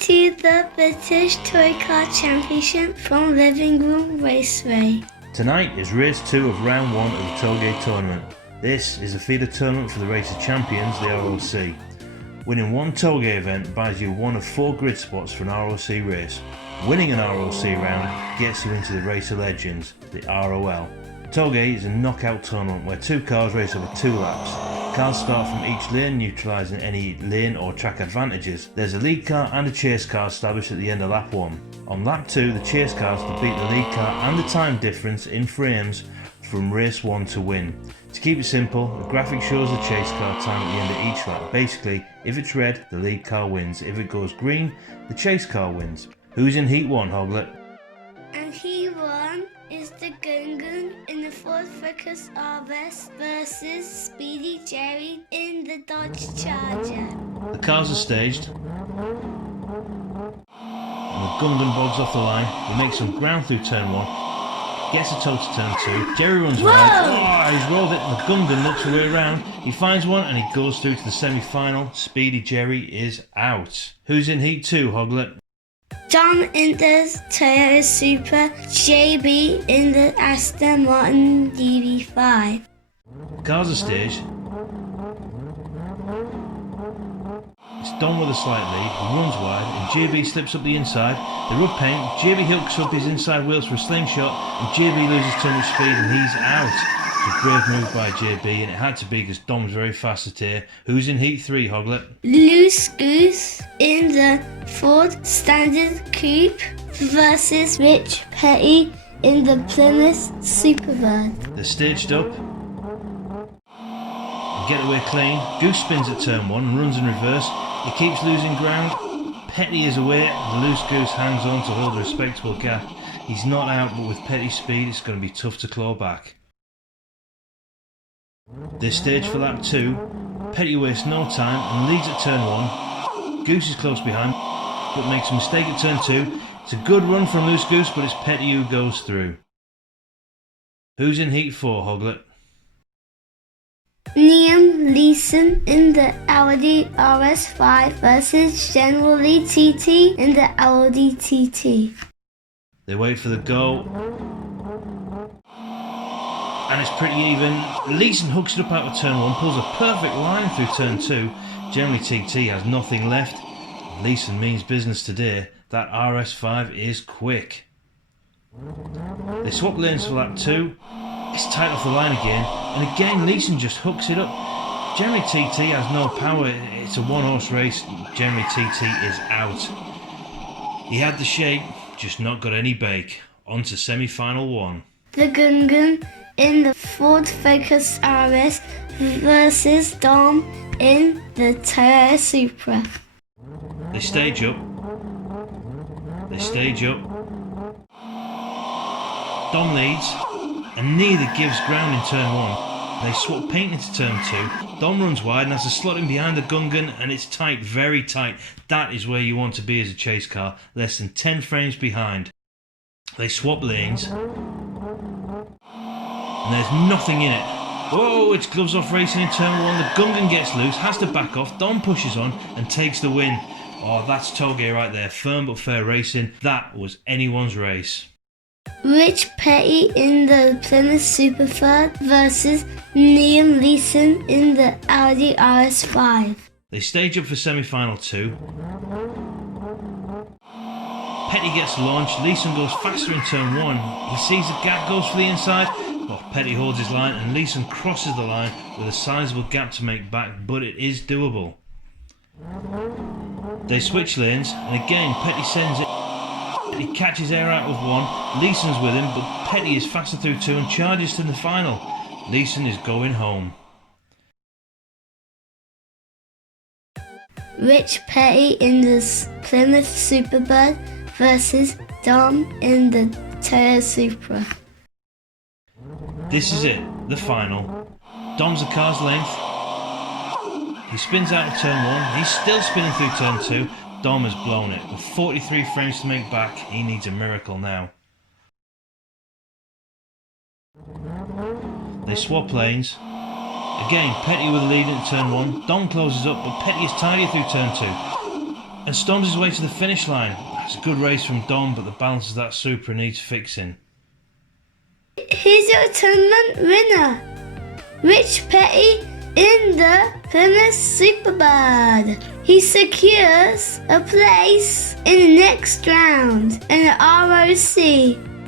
to the British Toy Car Championship from Living Room Raceway. Tonight is race 2 of round 1 of the TOGE tournament. This is a feeder tournament for the Race of Champions, the ROC. Winning one TOGE event buys you one of 4 grid spots for an ROC race. Winning an ROC round gets you into the Race of Legends, the ROL. TOGE is a knockout tournament where 2 cars race over 2 laps. Cars start from each lane, neutralising any lane or track advantages. There's a lead car and a chase car established at the end of lap 1. On lap 2, the chase cars to beat the lead car and the time difference in frames from race 1 to win. To keep it simple, the graphic shows the chase car time at the end of each lap. Basically, if it's red, the lead car wins. If it goes green, the chase car wins. Who's in Heat 1, Hoglet? And Heat 1 is the Gungan in the Ford Focus RS versus Speedy Jerry in the Dodge Charger. The cars are staged. And the Gungan bogs off the line. He makes some ground through turn 1. Gets a toe to turn 2. Jerry runs wide. Oh, he's rolled it. The Gungan looks the way around. He finds one and he goes through to the semi-final. Speedy Jerry is out. Who's in Heat 2, Hoglet? Dom in the Toyota Supra, JB in the Aston Martin DB5. Cars are staged. It's Dom with a slight lead. He runs wide and JB slips up the inside. They rub paint. JB hooks up his inside wheels for a slingshot and JB loses too much speed and he's out. It's a brave move by JB and it had to be because Dom's very fast at here. Who's in Heat 3, Hoglet? Loose Goose in the Ford Standard Coupe versus Rich Petty in the Plymouth Superbird. They're staged up. Get away clean. Goose spins at turn 1 and runs in reverse. He keeps losing ground. Petty is away. The Loose Goose hangs on to hold a respectable gap. He's not out, but with Petty's speed it's going to be tough to claw back. They're staged for lap 2. Petty wastes no time and leads at turn 1. Goose is close behind, but makes a mistake at turn 2. It's a good run from Loose Goose, but it's Petty who goes through. Who's in Heat 4, Hoglet? Liam Leeson in the Audi RS5 versus General Lee TT in the Audi TT. They wait for the go. And it's pretty even. Leeson hooks it up out of turn 1, pulls a perfect line through turn 2. Generally TT has nothing left. Leeson means business today. That RS5 is quick. They swap lanes for lap 2. It's tight off the line again. And again Leeson just hooks it up. Generally TT has no power. It's a one-horse race. Generally TT is out. He had the shape, just not got any bake. On to semi-final 1. The Gungan in the Ford Focus RS versus Dom in the Toyota Supra. They stage up. They stage up. Dom leads, and neither gives ground in turn 1. They swap paint into turn 2. Dom runs wide and has to slot in behind the Gungan, and it's tight, very tight. That is where you want to be as a chase car, less than 10 frames behind. They swap lanes. And there's nothing in it. Whoa, it's gloves off racing in turn 1. The Gungan gets loose, has to back off. Dom pushes on and takes the win. Oh, that's TOGE right there. Firm but fair racing. That was anyone's race. Rich Petty in the Plymouth Superbird versus Liam Leeson in the Audi RS5. They stage up for semi-final 2. Petty gets launched. Leeson goes faster in turn 1. He sees the gap, goes for the inside. Oh, Petty holds his line and Leeson crosses the line with a sizable gap to make back, but it is doable. They switch lanes and again Petty sends it. He catches air out of 1. Leeson's with him, but Petty is faster through 2 and charges to the final. Leeson is going home. Rich Petty in the Plymouth Superbird versus Dom in the Toyota Supra. This is it, the final. Dom's the car's length. He spins out of turn 1. He's still spinning through turn 2. Dom has blown it. With 43 frames to make back, he needs a miracle now. They swap lanes. Again, Petty with the lead in turn 1. Dom closes up, but Petty is tidier through turn 2. and storms his way to the finish line. It's a good race from Dom, but the balance of that Supra needs fixing. Here's your tournament winner, Rich Petty in the Plymouth Superbird. He secures a place in the next round in the ROC.